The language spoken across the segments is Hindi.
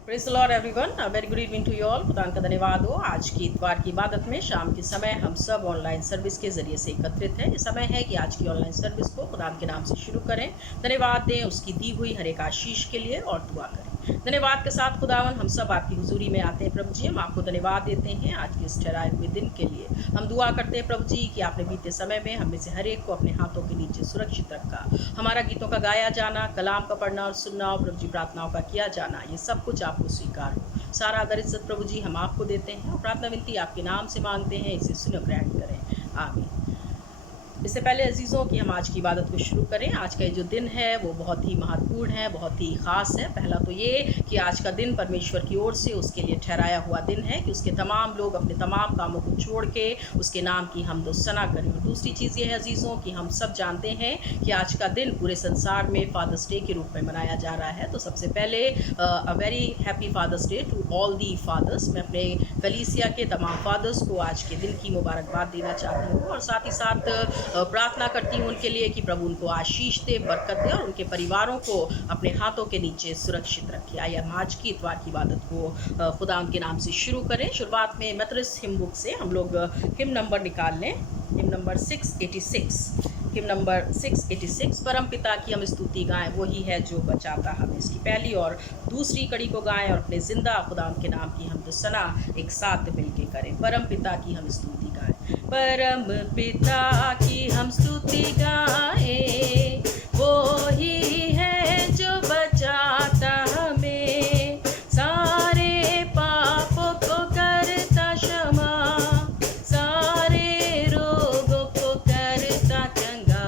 Praise the Lord everyone, very good evening to you all. खुदा का धन्यवाद हो। आज की इतवार की इबादत में शाम के समय हम सब ऑनलाइन सर्विस के ज़रिए से एकत्रित हैं। ये समय है कि आज की ऑनलाइन सर्विस को खुदा के नाम से शुरू करें, धन्यवाद दें उसकी दी हुई हर एक आशीष के लिए और दुआ करें। धन्यवाद के साथ खुदावन हम सब आपकी हुजूरी में आते हैं। प्रभु जी, हम आपको धन्यवाद देते हैं आज के इस ठहराए हुए दिन के लिए। हम दुआ करते हैं प्रभु जी कि आपने बीते समय में हम में से हर एक को अपने हाथों के नीचे सुरक्षित रखा। हमारा गीतों का गाया जाना, कलाम का पढ़ना और सुनना और प्रभु जी प्रार्थनाओं का किया जाना, ये सब कुछ आपको स्वीकार हो। सारा आदर इज्जत प्रभु जी हम आपको देते हैं और प्रार्थना विनती आपके नाम से मांगते हैं, इसे सुनो ग्रहण करें, आमीन। इससे पहले अजीज़ों कि हम आज की इबादत को शुरू करें, आज का ये जो दिन है वो बहुत ही महत्वपूर्ण है, बहुत ही ख़ास है। पहला तो ये कि आज का दिन परमेश्वर की ओर से उसके लिए ठहराया हुआ दिन है कि उसके तमाम लोग अपने तमाम कामों को छोड़ के उसके नाम की हमदो सना करें। और दूसरी चीज़ ये है अजीज़ों कि हम सब जानते हैं कि आज का दिन पूरे संसार में फादर्स डे के रूप में मनाया जा रहा है। तो सबसे पहले a very happy father's day to all the fathers. मैं अपने कलीसिया के तमाम फादर्स को आज के दिन की मुबारकबाद देना चाहती हूँ और साथ ही साथ प्रार्थना करती हूँ उनके लिए कि प्रभु उनको आशीष दे, बरकत दे और उनके परिवारों को अपने हाथों के नीचे सुरक्षित रखे। आइए हम आज की इतवार की इबादत को खुदा उनके नाम से शुरू करें। शुरुआत में मेथोडिस्ट हिम बुक से हम लोग हिम नंबर निकाल लें, हिम नंबर 686। हिम नंबर 686, परम पिता की हम स्तुति गाएं, वही है जो बचाता हमें। इसकी पहली और दूसरी कड़ी को गाएं और अपने जिंदा खुदा उनके नाम की हम सना एक साथ मिलके करें। परम पिता की हम स्तुति गाएं, परम पिता की हम स्तुति गाएं, वो ही है जो बचाता हमें, सारे पापों को करता क्षमा, सारे रोगों को करता चंगा।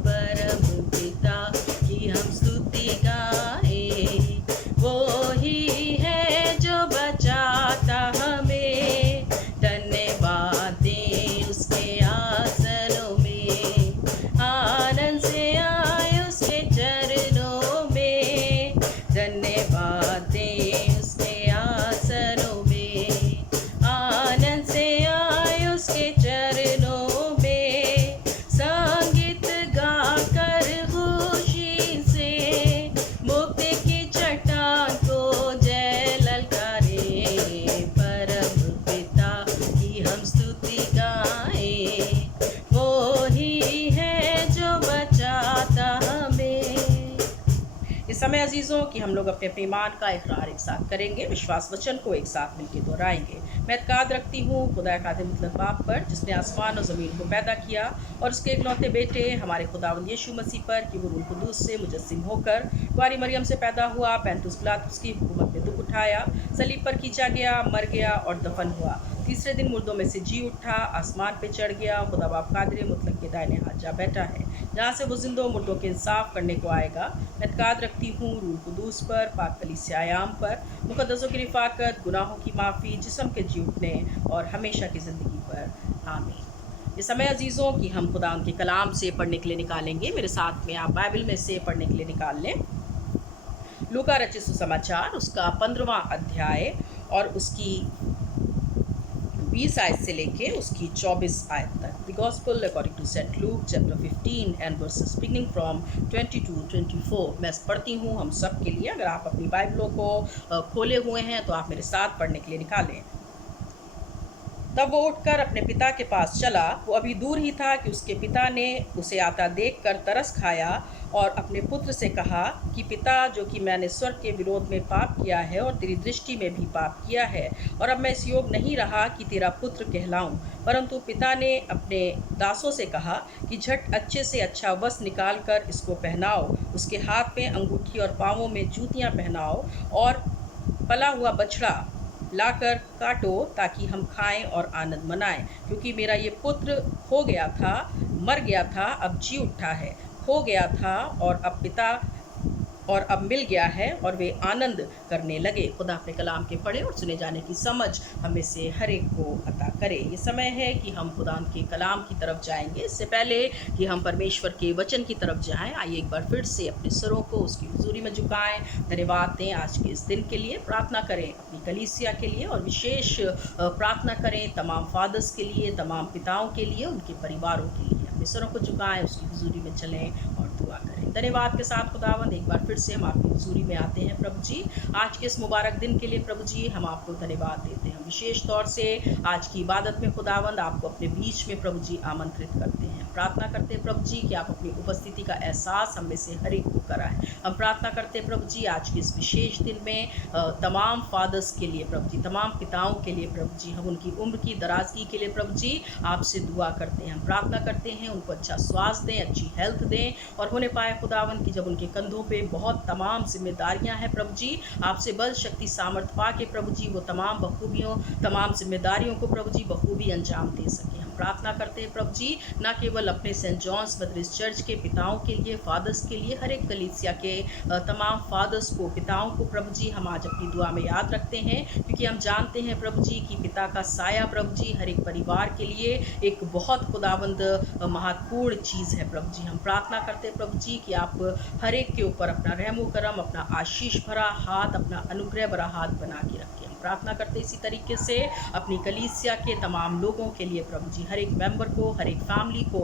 परम पिता की हम स्तुति गाएं, वो ही है जो बचाता हमें, धन्यवाद दें उसके आसनों में, आनंद से आए उसके चरणों में, धन्यवाद दें उसके आसनों में, आनंद से आए उसके चरणों में, संगीत गाकर खुशी से मुक्ति की चट्टान को जय ललकारे। परम पिता की हम स्तुति गाएं, वो ही है जो बचाता हमें। इस समय अजीज़ों कि हम लोग अपने ईमान का इकरार एक साथ करेंगे, विश्वास वचन को एक साथ मिलकर दोहराएंगे। मैं एतकाद रखती हूँ खुदा कादिर मुतलक बाप पर, जिसने आसमान और ज़मीन को पैदा किया, और उसके इकलौते बेटे हमारे खुदावंद यीशु मसीह पर कि वो रूह कुदूस से मुजस्सिम होकर कुंवारी मरियम से पैदा हुआ, पैंतुस पिलातुस की हुकूमत में दुख उठाया, सलीब पर खींचा गया, मर गया और दफन हुआ, तीसरे दिन मुर्दों में से जी उठा, आसमान पे चढ़ गया, खुदा बाप कादिर मुतलक के दाहिने हाथ जा बैठा है, जहाँ से वो जिंदों मुर्दों के इंसाफ करने को आएगा। मैं एतकाद रखती हूँ रूह कुदूस पर, पाक कलीसिया आयाम पर, मुकद्दसों की रिफाकत, गुनाहों की माफ़ी, जिस्म के जी उठने और हमेशा की ज़िंदगी पर, आमीन। इस समय अजीज़ों कि हम खुदा उनके कलाम से पढ़ने के लिए निकालेंगे। मेरे साथ में आप बाइबल में से पढ़ने के लिए निकाल लें लूका रचित सुसमाचार, उसका 15वां अध्याय और उसकी 20 आयत से लेके उसकी 24 आयत तक। The gospel according to Saint Luke chapter 15 and verses beginning from 22-24। मैं पढ़ती हूँ हम सब के लिए। अगर आप अपनी बाइबलों को खोले हुए हैं तो आप मेरे साथ पढ़ने के लिए निकालें। तब वो उठकर अपने पिता के पास चला। वो अभी दूर ही था कि उसके पिता ने उसे आता देखकर तरस खाया और अपने पुत्र से कहा कि पिता, जो कि मैंने स्वर्ग के विरोध में पाप किया है और तेरी दृष्टि में भी पाप किया है, और अब मैं इस योग नहीं रहा कि तेरा पुत्र कहलाऊं। परंतु पिता ने अपने दासों से कहा कि झट अच्छे से अच्छा वस्त्र निकाल कर इसको पहनाओ, उसके हाथ में अंगूठी और पाँवों में जूतियाँ पहनाओ, और पला हुआ बछड़ा लाकर काटो ताकि हम खाएं और आनंद मनाएं, क्योंकि मेरा ये पुत्र खो गया था, मर गया था, अब जी उठा है, खो गया था और अब मिल गया है, और वे आनंद करने लगे। खुदा अपने कलाम के पढ़े और सुने जाने की समझ हमें से हर एक को अता करे। ये समय है कि हम खुदा के कलाम की तरफ जाएंगे। इससे पहले कि हम परमेश्वर के वचन की तरफ जाएं, आइए एक बार फिर से अपने सरों को उसकी हुजूरी में झुकाएं, धन्यवाद दें आज के इस दिन के लिए, प्रार्थना करें अपनी कलीसिया के लिए और विशेष प्रार्थना करें तमाम फादर्स के लिए, तमाम पिताओं के लिए, उनके परिवारों के लिए। अपने सरों को झुकाएं, उसकी हुजूरी में चलें और दुआ करें। धन्यवाद के साथ खुदावंद एक बार फिर से हम आपकी हुजूरी में आते हैं प्रभु जी। आज के इस मुबारक दिन के लिए प्रभु जी हम आपको धन्यवाद देते हैं। विशेष तौर से आज की इबादत में खुदावंद आपको अपने बीच में प्रभु जी आमंत्रित करते हैं। प्रार्थना करते हैं प्रभु जी कि आप अपनी उपस्थिति का एहसास हम में से हर एक को कराएं। हम प्रार्थना करते हैं प्रभु जी आज के इस विशेष दिन में तमाम फादर्स के लिए प्रभु जी, तमाम पिताओं के लिए प्रभु जी, हम उनकी उम्र की दराजगी के लिए प्रभु जी आपसे दुआ करते हैं। हम प्रार्थना करते हैं उनको अच्छा स्वास्थ्य दें, अच्छी हेल्थ दें और होने पाए खुदावन कि जब उनके कंधों पे बहुत तमाम जिम्मेदारियां हैं प्रभु जी, आपसे बल शक्ति सामर्थ पा के प्रभु जी वो तमाम बखूबियों, तमाम जिम्मेदारियों को प्रभु जी बखूबी अंजाम दे सकें। प्रार्थना करते हैं प्रभु जी न केवल अपने सेंट जॉन्स मेथोडिस्ट चर्च के पिताओं के लिए, फादर्स के लिए, हर एक कलीसिया के तमाम फादर्स को, पिताओं को प्रभु जी हम आज अपनी दुआ में याद रखते हैं, क्योंकि हम जानते हैं प्रभु जी कि पिता का साया प्रभु जी हर एक परिवार के लिए एक बहुत खुदाबंद महत्वपूर्ण चीज़ है प्रभु जी। हम प्रार्थना करते हैं प्रभु जी कि आप हर एक के ऊपर अपना रहमो करम, अपना आशीष भरा हाथ, अपना अनुग्रह भरा हाथ बना के रखें। प्रार्थना करते इसी तरीके से अपनी कलीसिया के तमाम लोगों के लिए प्रभु जी, हर एक मेंबर को, हर एक फैमिली को,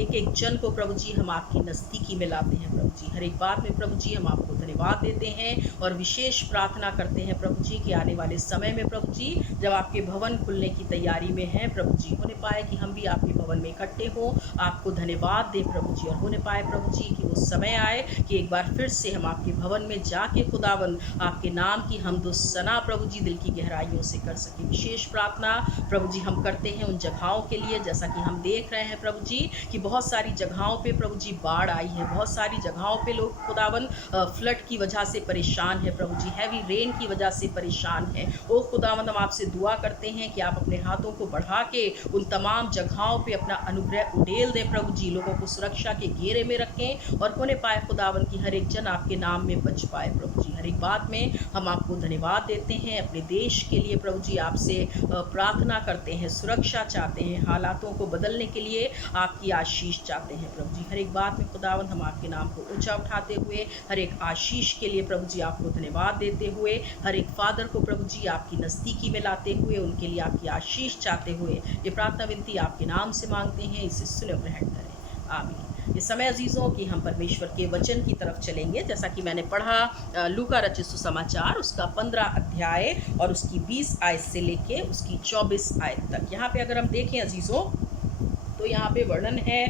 एक एक जन को प्रभु जी हम आपकी नज़दीकी में लाते हैं प्रभु जी। हर एक बात में प्रभु जी हम आपको धन्यवाद देते हैं और विशेष प्रार्थना करते हैं प्रभु जी कि आने वाले समय में प्रभु जी जब आपके भवन खुलने की तैयारी में हैं प्रभु जी, होने पाए कि हम भी आपके भवन में इकट्ठे हों, आपको धन्यवाद दें प्रभु जी, और होने पाए प्रभु जी कि वो समय आए कि एक बार फिर से हम आपके भवन में जाके खुदावन आपके नाम की हमदो सना प्रभु जी दिल की गहराइयों से कर सके। विशेष प्रार्थना प्रभु जी हम करते हैं उन जगहों के लिए, जैसा कि हम देख रहे हैं प्रभु जी कि बहुत सारी जगहों पे प्रभु जी बाढ़ आई है, बहुत सारी जगहों पे लोग खुदावन फ्लड की वजह से परेशान है प्रभु जी, हैवी रेन की वजह से परेशान है। ओ खुदावन हम आपसे दुआ करते हैं कि आप अपने हाथों को बढ़ा के उन तमाम जगहों पे अपना अनुग्रह उड़ेल दें प्रभु जी, लोगों को सुरक्षा के घेरे में रखें और होने पाए खुदावन की हर एक जन आपके नाम में बच पाए प्रभु जी। हर एक बात में हम आपको धन्यवाद देते हैं। अपने देश के लिए प्रभु जी आपसे प्रार्थना करते हैं, सुरक्षा चाहते हैं, हालातों को बदलने के लिए आपकी आशीष चाहते हैं प्रभु जी। हर एक बात में खुदावंद हम आपके नाम को ऊंचा उठाते हुए हर एक आशीष के लिए प्रभु जी आपको धन्यवाद देते हुए, हर एक फादर को प्रभु जी आपकी नज़दीकी में लाते हुए उनके लिए आपकी आशीष चाहते हुए ये प्रार्थना विनती आपके नाम से मांगते हैं, इसे सुने ग्रहण करें, आमीन। इस समय अजीज़ों की हम परमेश्वर के वचन की तरफ चलेंगे। जैसा कि मैंने पढ़ा लूका रचित सुसमाचार उसका 15 अध्याय और उसकी 20 आयत से लेके उसकी 24 आयत तक। यहाँ पे अगर हम देखें अजीज़ों तो यहाँ पे वर्णन है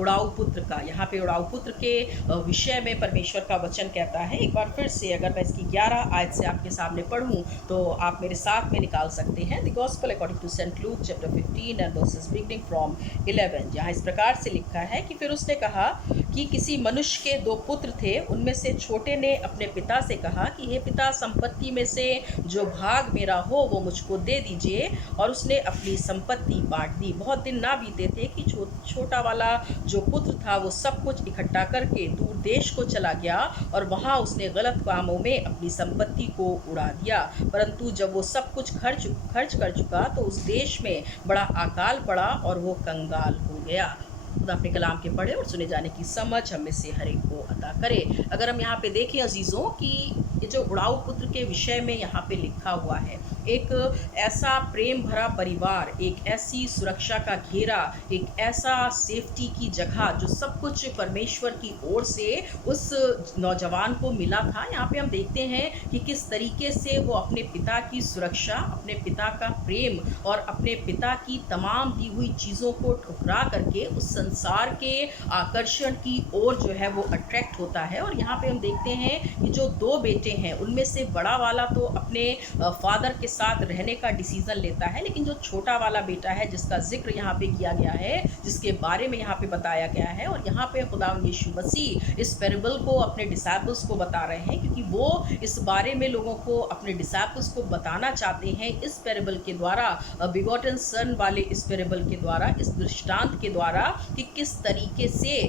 उड़ाऊ पुत्र का। यहाँ पे उड़ाऊ पुत्र के विषय में परमेश्वर का वचन कहता है। एक बार फिर से अगर मैं इसकी 11 आयत से आपके सामने पढ़ूँ तो आप मेरे साथ में निकाल सकते हैं। The gospel according to Saint Luke chapter 15 and verses beginning from 11। जहाँ इस प्रकार से लिखा है कि फिर उसने कहा कि किसी मनुष्य के 2 पुत्र थे, उनमें से छोटे ने अपने पिता से कहा कि हे पिता, संपत्ति में से जो भाग मेरा हो वो मुझको दे दीजिए, और उसने अपनी संपत्ति बांट दी। बहुत दिन ना बीते थे कि छोटा वाला जो पुत्र था वो सब कुछ इकट्ठा करके दूर देश को चला गया और वहाँ उसने गलत कामों में अपनी संपत्ति को उड़ा दिया। परंतु जब वो सब कुछ खर्च कर चुका तो उस देश में बड़ा अकाल पड़ा और वो कंगाल हो गया। खुदा अपने कलाम के पढ़े और सुने जाने की समझ हमें से हर एक को अता करे। अगर हम यहाँ पे देखें अजीज़ों कि ये जो उड़ाऊ पुत्र के विषय में यहाँ पे लिखा हुआ है, एक ऐसा प्रेम भरा परिवार, एक ऐसी सुरक्षा का घेरा, एक ऐसा सेफ्टी की जगह जो सब कुछ परमेश्वर की ओर से उस नौजवान को मिला था। यहाँ पे हम देखते हैं कि किस तरीके से वो अपने पिता की सुरक्षा, अपने पिता का प्रेम और अपने पिता की तमाम दी हुई चीज़ों को ठुकरा करके उस संसार के आकर्षण की ओर जो है वो अट्रैक्ट होता है। और यहाँ पे हम देखते हैं कि जो 2 बेटे हैं उनमें से बड़ा वाला तो अपने फादर के साथ रहने का डिसीजन लेता है, लेकिन जो छोटा वाला बेटा है जिसका जिक्र यहाँ पे किया गया है, जिसके बारे में यहाँ पे बताया गया है, और यहाँ पे खुदावंद यीशु मसीह इस पैराबल को अपने डिसाइपल्स को बता रहे हैं, क्योंकि वो इस बारे में लोगों को, अपने डिसाइपल्स को बताना चाहते हैं इस पैराबल के द्वारा, बिगॉटन सन वाले इस पैराबल के द्वारा, इस दृष्टांत के द्वारा, कि किस तरीके से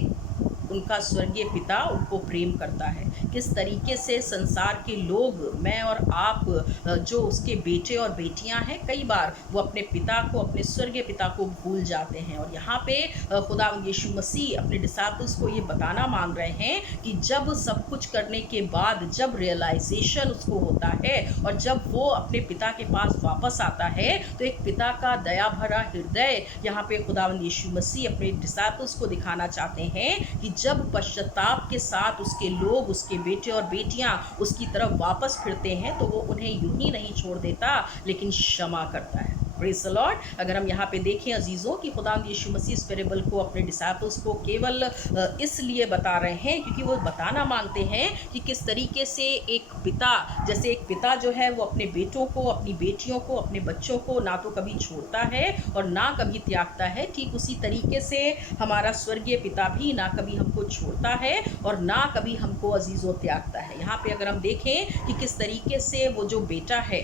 उनका स्वर्गीय पिता उनको प्रेम करता है, किस तरीके से संसार के लोग, मैं और आप जो उसके बेटे और बेटियां हैं, कई बार वो अपने पिता को, अपने स्वर्गीय पिता को भूल जाते हैं। और यहाँ पे खुदावंद यीशु मसीह अपने डिसाइपल्स को ये बताना मांग रहे हैं कि जब सब कुछ करने के बाद, जब रियलाइजेशन उसको होता है और जब वो अपने पिता के पास वापस आता है, तो एक पिता का दया भरा हृदय यहाँ पे खुदावंद यीशु मसीह अपने डिसाइपल्स को दिखाना चाहते हैं कि जब पश्चाताप के साथ उसके लोग, उसके बेटे और बेटियां उसकी तरफ वापस फिरते हैं, तो वो उन्हें यूं ही नहीं छोड़ देता, लेकिन क्षमा करता है। Praise the Lord. अगर हम यहाँ पे देखें अजीज़ों कि खुदावंद यीशु मसीह इस पैरेबल को अपने डिसाइपल्स को केवल इसलिए बता रहे हैं क्योंकि वो बताना मांगते हैं कि किस तरीके से एक पिता, जैसे एक पिता जो है वो अपने बेटों को, अपनी बेटियों को, अपने बच्चों को ना तो कभी छोड़ता है और ना कभी त्यागता है, ठीक उसी तरीके से हमारा स्वर्गीय पिता भी ना कभी हमको छोड़ता है और ना कभी हमको अजीज़ों त्यागता है। यहाँ पे अगर हम देखें कि किस तरीके से वो जो बेटा है,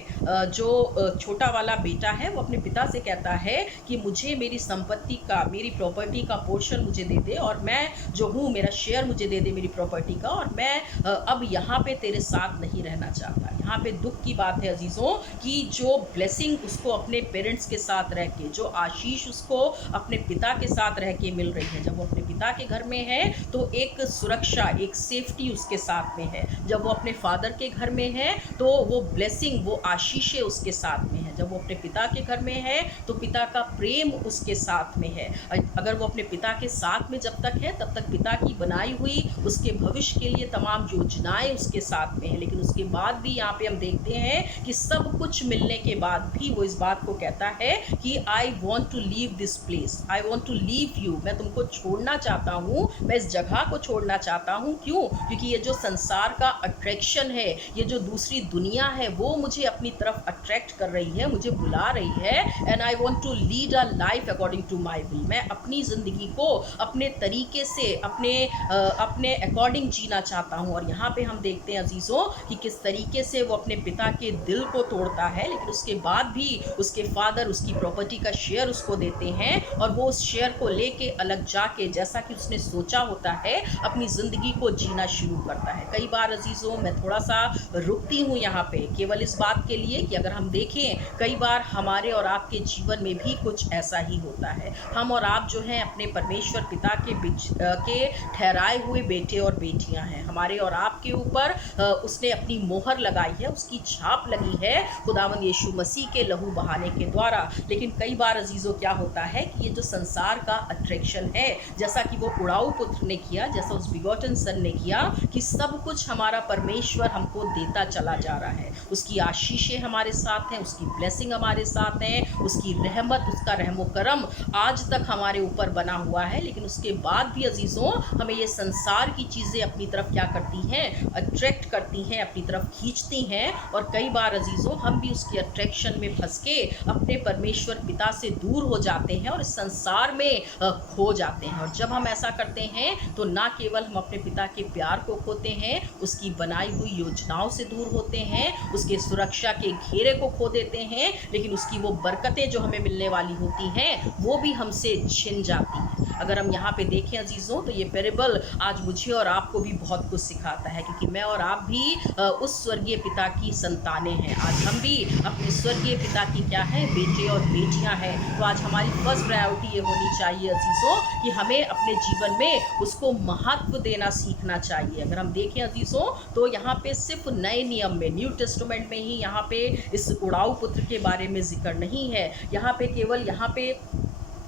जो छोटा वाला बेटा है, अपने पिता से कहता है कि मुझे मेरी संपत्ति का, मेरी प्रॉपर्टी का पोर्शन मुझे दे दे और मैं जो हूँ, मेरा शेयर मुझे दे दे मेरी प्रॉपर्टी का, और मैं अब यहाँ पे तेरे साथ नहीं रहना चाहता। यहाँ पे दुख की बात है अजीज़ों कि जो ब्लेसिंग उसको अपने पेरेंट्स के साथ रह के, जो आशीष उसको अपने पिता के साथ रह के मिल रही है, जब वो अपने पिता के घर में है तो एक सुरक्षा, एक सेफ्टी उसके साथ में है। जब वो अपने फादर के घर में है तो वो ब्लेसिंग, वो आशीषें उसके साथ में है। जब वो अपने पिता के घर में है तो पिता का प्रेम उसके साथ में है। अगर वो अपने पिता के साथ में जब तक है, तब तक पिता की बनाई हुई उसके भविष्य के लिए तमाम योजनाएं उसके साथ में है। लेकिन उसके बाद भी यहाँ पे हम देखते हैं कि सब कुछ मिलने के बाद भी वो इस बात को कहता है कि I want to leave this place, I want to leave you, मैं तुमको छोड़ना चाहता हूँ, मैं इस जगह को छोड़ना चाहता हूँ। क्यों? क्योंकि ये जो संसार का अट्रैक्शन है, ये जो दूसरी दुनिया है, वो मुझे अपनी तरफ अट्रैक्ट कर रही है, मुझे बुला रही है। And I want to lead a life according to my will, मैं अपनी ज़िंदगी को अपने तरीके से, अपने अकॉर्डिंग जीना चाहता हूँ। और यहाँ पे हम देखते हैं अजीज़ों कि किस तरीके से वो अपने पिता के दिल को तोड़ता है, लेकिन उसके बाद भी उसके फादर उसकी प्रॉपर्टी का शेयर उसको देते हैं और वो उस शेयर को लेके अलग जाके, जैसा कि उसने सोचा होता है, अपनी ज़िंदगी को जीना शुरू करता है। कई बार अजीज़ों मैं थोड़ा सा रुकती हूँ यहाँ पे केवल इस बात के लिए कि अगर हम देखें, कई बार हमारे और आपके जीवन में भी कुछ ऐसा ही होता है। हम और आप जो हैं अपने परमेश्वर पिता के ठहराए हुए बेटे और बेटियां हैं। हमारे और आपके ऊपर उसने अपनी मोहर लगाई है, उसकी छाप लगी है खुदावंद यीशु मसीह के लहू बहाने के द्वारा। लेकिन कई बार अजीज़ों क्या होता है कि ये जो संसार का अट्रैक्शन है, जैसा कि वो उड़ाऊ पुत्र ने किया, जैसा उस बिगॉटन सन ने किया कि सब कुछ हमारा परमेश्वर हमको देता चला जा रहा है, उसकी आशीषें हमारे साथ हैं, उसकी ब्लेसिंग हमारे साथ हैं, उसकी रहमत, उसका रहमो करम आज तक हमारे ऊपर बना हुआ है। लेकिन उसके बाद भी अजीज़ों हमें ये संसार की चीज़ें अपनी तरफ क्या करती हैं, अट्रैक्ट करती हैं, अपनी तरफ खींचती हैं। और कई बार अजीज़ों हम भी उसकी अट्रैक्शन में फंस के अपने परमेश्वर पिता से दूर हो जाते हैं और इस संसार में खो जाते हैं। और जब हम ऐसा करते हैं तो ना केवल हम अपने पिता के प्यार को खोते हैं, उसकी बनाई हुई योजनाओं से दूर होते हैं, उसके सुरक्षा के घेरे को खो देते हैं, लेकिन उसकी वो बरकतें जो हमें मिलने वाली होती हैं वो भी हमसे छिन जाती हैं। अगर हम यहाँ पे देखें अजीज़ों तो ये पैरेबल आज मुझे और आपको भी बहुत कुछ सिखाता है, क्योंकि मैं और आप भी उस स्वर्गीय पिता की संतानें हैं। आज हम भी अपने स्वर्गीय पिता की क्या है, बेटे और बेटियां हैं। तो आज हमारी फर्स्ट प्रायोरिटी ये होनी चाहिए अजीज़ों कि हमें अपने जीवन में उसको महत्व देना सीखना चाहिए। अगर हम देखें अजीज़ों तो यहाँ पे सिर्फ नए नियम में, न्यू टेस्टामेंट में ही यहाँ पे इस उड़ाऊ पुत्र के बारे में जिक्र नहीं है। यहाँ पे केवल यहाँ पे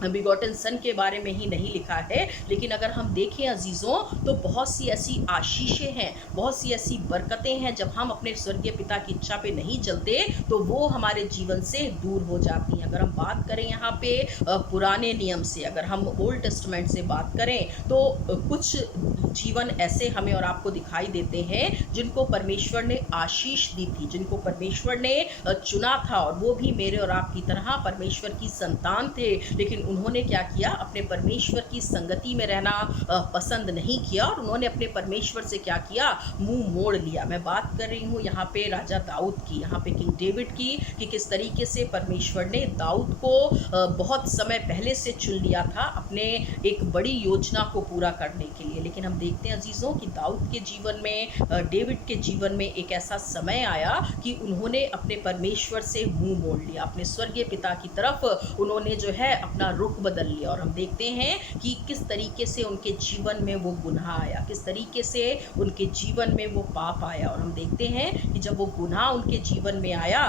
बिगॉटन सन के बारे में ही नहीं लिखा है, लेकिन अगर हम देखें अजीज़ों तो बहुत सी ऐसी आशीषें हैं, बहुत सी ऐसी बरकतें हैं, जब हम अपने स्वर्गीय पिता की इच्छा पे नहीं चलते तो वो हमारे जीवन से दूर हो जाती हैं। अगर हम बात करें यहाँ पे पुराने नियम से, अगर हम ओल्ड टेस्टामेंट से बात करें तो कुछ जीवन ऐसे हमें और आपको दिखाई देते हैं जिनको परमेश्वर ने आशीष दी थी, जिनको परमेश्वर ने चुना था, और वो भी मेरे और आपकी तरह परमेश्वर की संतान थे, लेकिन उन्होंने क्या किया, अपने परमेश्वर की संगति में रहना पसंद नहीं किया और उन्होंने अपने परमेश्वर से क्या किया, मुंह मोड़ लिया। मैं बात कर रही हूँ यहाँ पे राजा दाऊद की, यहाँ पे किंग डेविड की, कि किस तरीके से परमेश्वर ने दाऊद को बहुत समय पहले से चुन लिया था अपने एक बड़ी योजना को पूरा करने के लिए। लेकिन हम देखते हैं अजीज़ों कि दाऊद के जीवन में, डेविड के जीवन में एक ऐसा समय आया कि उन्होंने अपने परमेश्वर से मुंह मोड़ लिया, अपने स्वर्गीय पिता की तरफ उन्होंने जो है अपना रुख बदल लिया। और हम देखते हैं कि किस तरीके से उनके जीवन में वो गुनाह आया, किस तरीके से उनके जीवन में वो पाप आया। और हम देखते हैं कि जब वो गुनाह उनके जीवन में आया,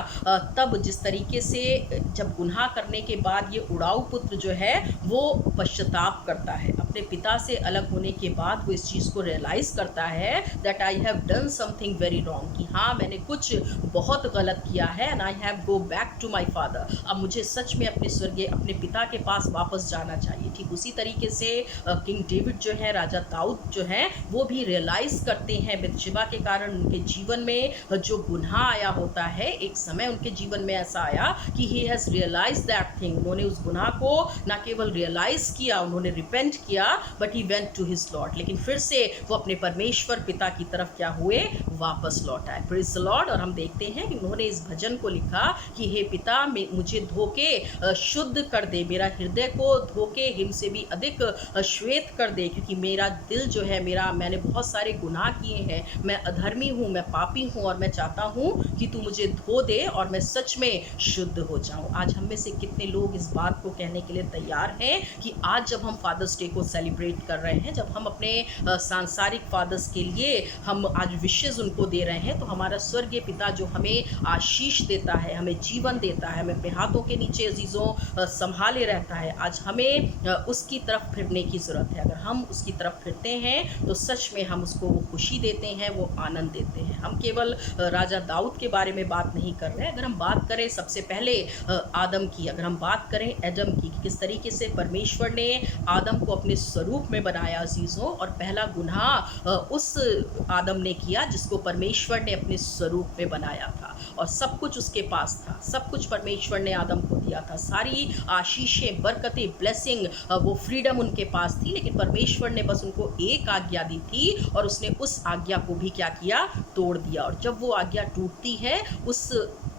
तब जिस तरीके से जब गुनाह करने के बाद ये उड़ाऊ पुत्र जो है वो पश्चाताप करता है, अपने पिता से अलग होने के बाद वो इस चीज़ को रियलाइज़ करता है that I have done something very wrong, कि हाँ मैंने कुछ बहुत गलत किया है, and I have go back to my father. अब मुझे सच में अपने स्वर्गीय अपने पिता के पास वापस जाना चाहिए। ठीक उसी तरीके से किंग डेविड जो है, राजा दाऊद जो हैं, वो भी रियलाइज़ करते हैं बतशेबा के कारण उनके जीवन में जो गुनाह आया होता है। एक समय उनके जीवन में ऐसा आया कि he has realize that thing, उन्होंने उस गुनाह को ना केवल रियलाइज़ किया, उन्होंने रिपेंट किया, but he went to his lord, लेकिन फिर से वो अपने परमेश्वर पिता की तरफ क्या हुए, वापस लौट आए। Praise the Lord. और हम देखते हैं कि उन्होंने इस भजन को लिखा कि हे पिता मुझे धो के शुद्ध कर दे, मेरा हृदय को धो के हिम से भी अधिक श्वेत कर दे, क्योंकि मेरा दिल जो है, मैंने बहुत सारे गुनाह किए हैं, मैं अधर्मी हूँ, मैं पापी हूँ, और मैं चाहता हूँ कि तू मुझे धो दे और मैं सच में शुद्ध हो जाऊँ। आज हम में से कितने लोग इस बात को कहने के लिए तैयार हैं कि आज जब हम फादर्स डे को सेलिब्रेट कर रहे हैं, जब हम अपने सांसारिक फादर्स के लिए हम आज विशेष उनको दे रहे हैं, तो हमारा स्वर्गीय पिता जो हमें आशीष देता है, हमें जीवन देता है, हमें अपने हाथों के नीचे अजीज़ों संभाले रहता है, आज हमें उसकी तरफ फिरने की ज़रूरत है। अगर हम उसकी तरफ फिरते हैं तो सच में हम उसको वो खुशी देते हैं, वो आनंद देते हैं। हम केवल राजा दाऊद के बारे में बात नहीं कर रहे हैं। अगर हम बात करें सबसे पहले आदम की, अगर हम बात करें एडम की, कि किस तरीके से परमेश्वर ने आदम को अपने स्वरूप में बनाया अजीज़ों, और पहला गुनाह उस आदम ने किया जिसको परमेश्वर ने अपने स्वरूप में बनाया था, और सब कुछ उसके पास था, सब कुछ परमेश्वर ने आदम को दिया था, सारी आशीषें, बरकतें, ब्लेसिंग, वो फ्रीडम उनके पास थी, लेकिन परमेश्वर ने बस उनको एक आज्ञा दी थी और उसने उस आज्ञा को भी क्या किया, तोड़ दिया। और जब वो आज्ञा टूटती है, उस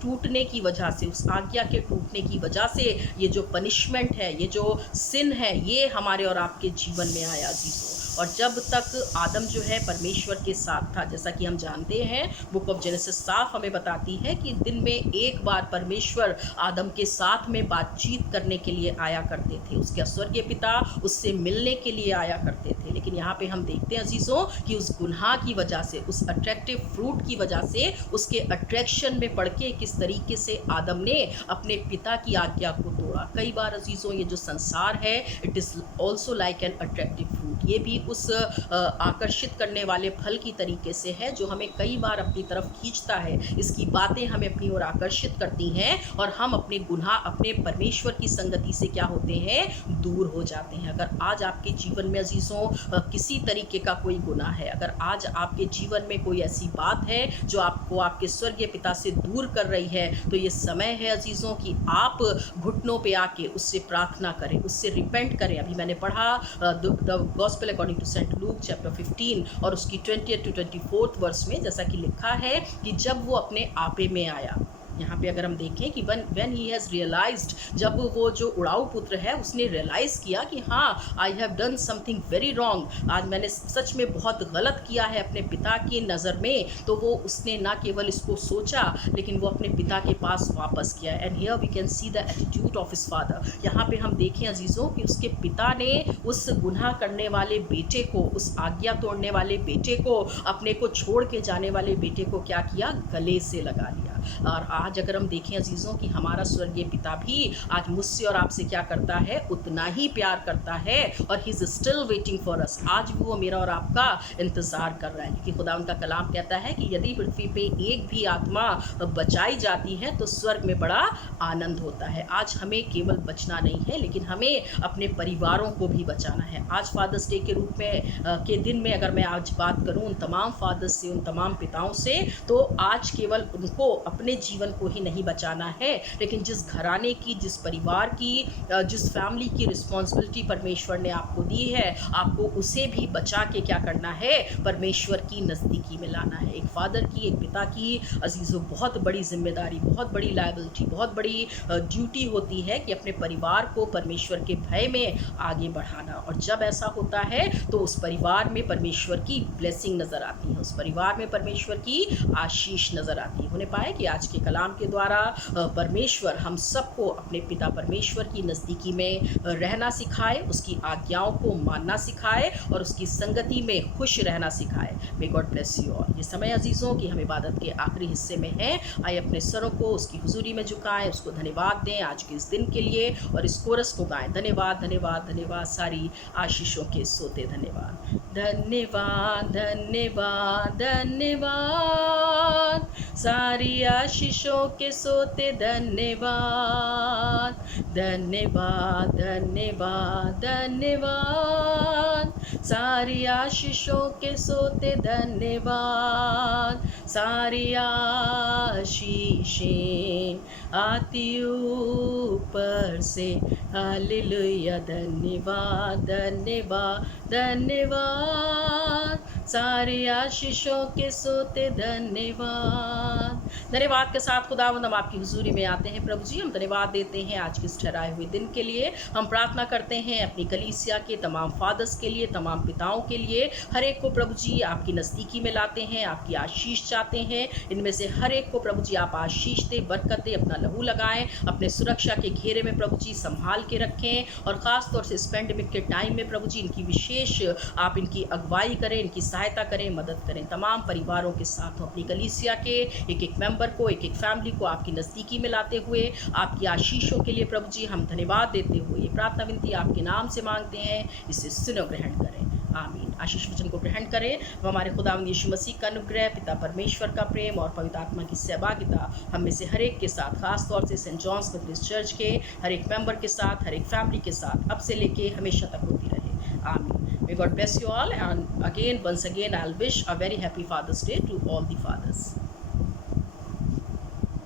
टूटने की वजह से, उस आज्ञा के टूटने की वजह से ये जो पनिशमेंट है, ये जो सिन है, ये हमारे और आपके जीवन में आया जीसो। और जब तक आदम जो है परमेश्वर के साथ था, जैसा कि हम जानते हैं, बुक ऑफ जेनेसिस साफ हमें बताती है कि दिन में एक बार परमेश्वर आदम के साथ में बातचीत करने के लिए आया करते थे, उसके स्वर्गीय पिता उससे मिलने के लिए आया करते थे। लेकिन यहाँ पे हम देखते हैं अजीज़ों कि उस गुनाह की वजह से, उस अट्रैक्टिव फ्रूट की वजह से, उसके अट्रैक्शन में पड़ के किस तरीके से आदम ने अपने पिता की आज्ञा को तोड़ा। कई बार अजीज़ों ये जो संसार है, it is also like an attractive fruit, ये भी उस आकर्षित करने वाले फल की तरीके से है जो हमें कई बार अपनी तरफ खींचता है, इसकी बातें हमें अपनी ओर आकर्षित करती हैं और हम अपने गुनाह, अपने परमेश्वर की संगति से क्या होते हैं, दूर हो जाते हैं। अगर आज आपके जीवन में अजीज़ों किसी तरीके का कोई गुनाह है, अगर आज आपके जीवन में कोई ऐसी बात है जो आपको आपके स्वर्गीय पिता से दूर कर रही है, तो ये समय है अजीज़ों कि आप घुटनों पे आके उससे प्रार्थना करें, उससे रिपेंट करें। अभी मैंने पढ़ा the gospel according to Saint Luke chapter 15 और उसकी 20 to 24 वर्स में जैसा कि लिखा है कि जब वो अपने आपे में आया, यहाँ पे अगर हम देखें कि व्हेन ही हैज़ रियलाइज्ड, जब वो जो उड़ाऊ पुत्र है उसने रियलाइज़ किया कि हाँ आई have done something very wrong, आज मैंने सच में बहुत गलत किया है अपने पिता की नज़र में, तो वो उसने ना केवल इसको सोचा लेकिन वो अपने पिता के पास वापस किया। And here we can see the attitude of his father. यहाँ पे हम देखें अजीज़ों कि उसके पिता ने उस गुनाह करने वाले बेटे को, उस आज्ञा तोड़ने वाले बेटे को, अपने को छोड़ के जाने वाले बेटे को क्या किया, गले से लगा लिया। और आज अगर हम देखें अजीज़ों कि हमारा स्वर्गीय पिता भी आज मुझसे और आपसे क्या करता है, उतना ही प्यार करता है, और he is still waiting for us. आज भी वो मेरा और आपका इंतज़ार कर रहा है, क्योंकि खुदा उनका कलाम कहता है कि यदि पृथ्वी पे एक भी आत्मा बचाई जाती है तो स्वर्ग में बड़ा आनंद होता है। आज हमें केवल बचना नहीं है, लेकिन हमें अपने परिवारों को भी बचाना है। आज फादर्स डे के रूप में के दिन में अगर मैं आज बात करूं उन तमाम फादर्स से, उन तमाम पिताओं से, तो आज केवल उनको अपने जीवन को ही नहीं बचाना है, लेकिन जिस घराने की, जिस परिवार की, जिस फैमिली की रिस्पॉन्सिबिलिटी परमेश्वर ने आपको दी है, आपको उसे भी बचा के क्या करना है, परमेश्वर की नज़दीकी में लाना है। एक फादर की, एक पिता की अजीज़ों बहुत बड़ी जिम्मेदारी, बहुत बड़ी लायबिलिटी, बहुत बड़ी ड्यूटी होती है कि अपने परिवार को परमेश्वर के भय में आगे बढ़ाना। और जब ऐसा होता है तो उस परिवार में परमेश्वर की ब्लेसिंग नज़र आती है, उस परिवार में परमेश्वर की आशीष नज़र आती है। उन्हें पाया कि आज के कलाम के द्वारा परमेश्वर हम सबको अपने पिता परमेश्वर की नज़दीकी में रहना सिखाए, उसकी आज्ञाओं को मानना सिखाए और उसकी संगति में खुश रहना सिखाए। May God bless you all. ये समय अजीज़ों कि हम इबादत के आखिरी हिस्से में हैं। आइए अपने सरों को उसकी हुजूरी में झुकाएं, उसको धन्यवाद दें आज के इस दिन के लिए और इस कोरस को गाएं। धन्यवाद धन्यवाद धन्यवाद, सारी आशीषों के सोते धन्यवाद। धन्यवाद धन्यवाद धन्यवाद, सारी आशीषों के सोते धन्यवाद। धन्यवाद धन्यवाद धन्यवाद, सारी आशीषों के सोते धन्यवाद। सारी आशीषें आती ऊपर से, हालेलुया। धन्यवाद धन्यवाद धन्यवाद, सारी आशीषों के सोते धन्यवाद। धन्यवाद के साथ खुदावंद हम आपकी हुजूरी में आते हैं। प्रभु जी, हम धन्यवाद देते हैं आज के इस ठहराए हुए दिन के लिए। हम प्रार्थना करते हैं अपनी कलीसिया के तमाम फादर्स के लिए, तमाम पिताओं के लिए। हर एक को प्रभु जी आपकी नज़दीकी में लाते हैं, आपकी आशीष चाहते हैं। इनमें से हर एक को प्रभु जी आप आशीष दे, बरकत दे, अपना लहू लगाएं, अपने सुरक्षा के घेरे में प्रभु जी संभाल के रखें। और ख़ास तौर से इस पेंडेमिक के टाइम में प्रभु जी इनकी विशेष आप इनकी अगुवाई करें, इनकी सहायता करें, मदद करें। तमाम परिवारों के साथ अपनी कलीसिया के एक एक मेंबर को, एक एक फैमिली को आपकी नज़दीकी में लाते हुए आपकी आशीषों के लिए प्रभु जी हम धन्यवाद देते हुए ये प्रार्थना विनती आपके नाम से मांगते हैं, इसे सुनो, ग्रहण करें। आमीन। आशीष वचन को ग्रहण करें। हमारे खुदावंद यीशु मसीह का अनुग्रह, पिता परमेश्वर का प्रेम और पवित्र आत्मा की सहभागिता हम में से हर एक के साथ, खास तौर से सेंट जॉन्स मेथोडिस्ट चर्च के हर एक मेंबर के साथ, हर एक फैमिली के साथ अब से लेके हमेशा तक होती रहे। आमीन। May God bless you all, and again, once again, I'll wish a very happy Father's Day to all the fathers.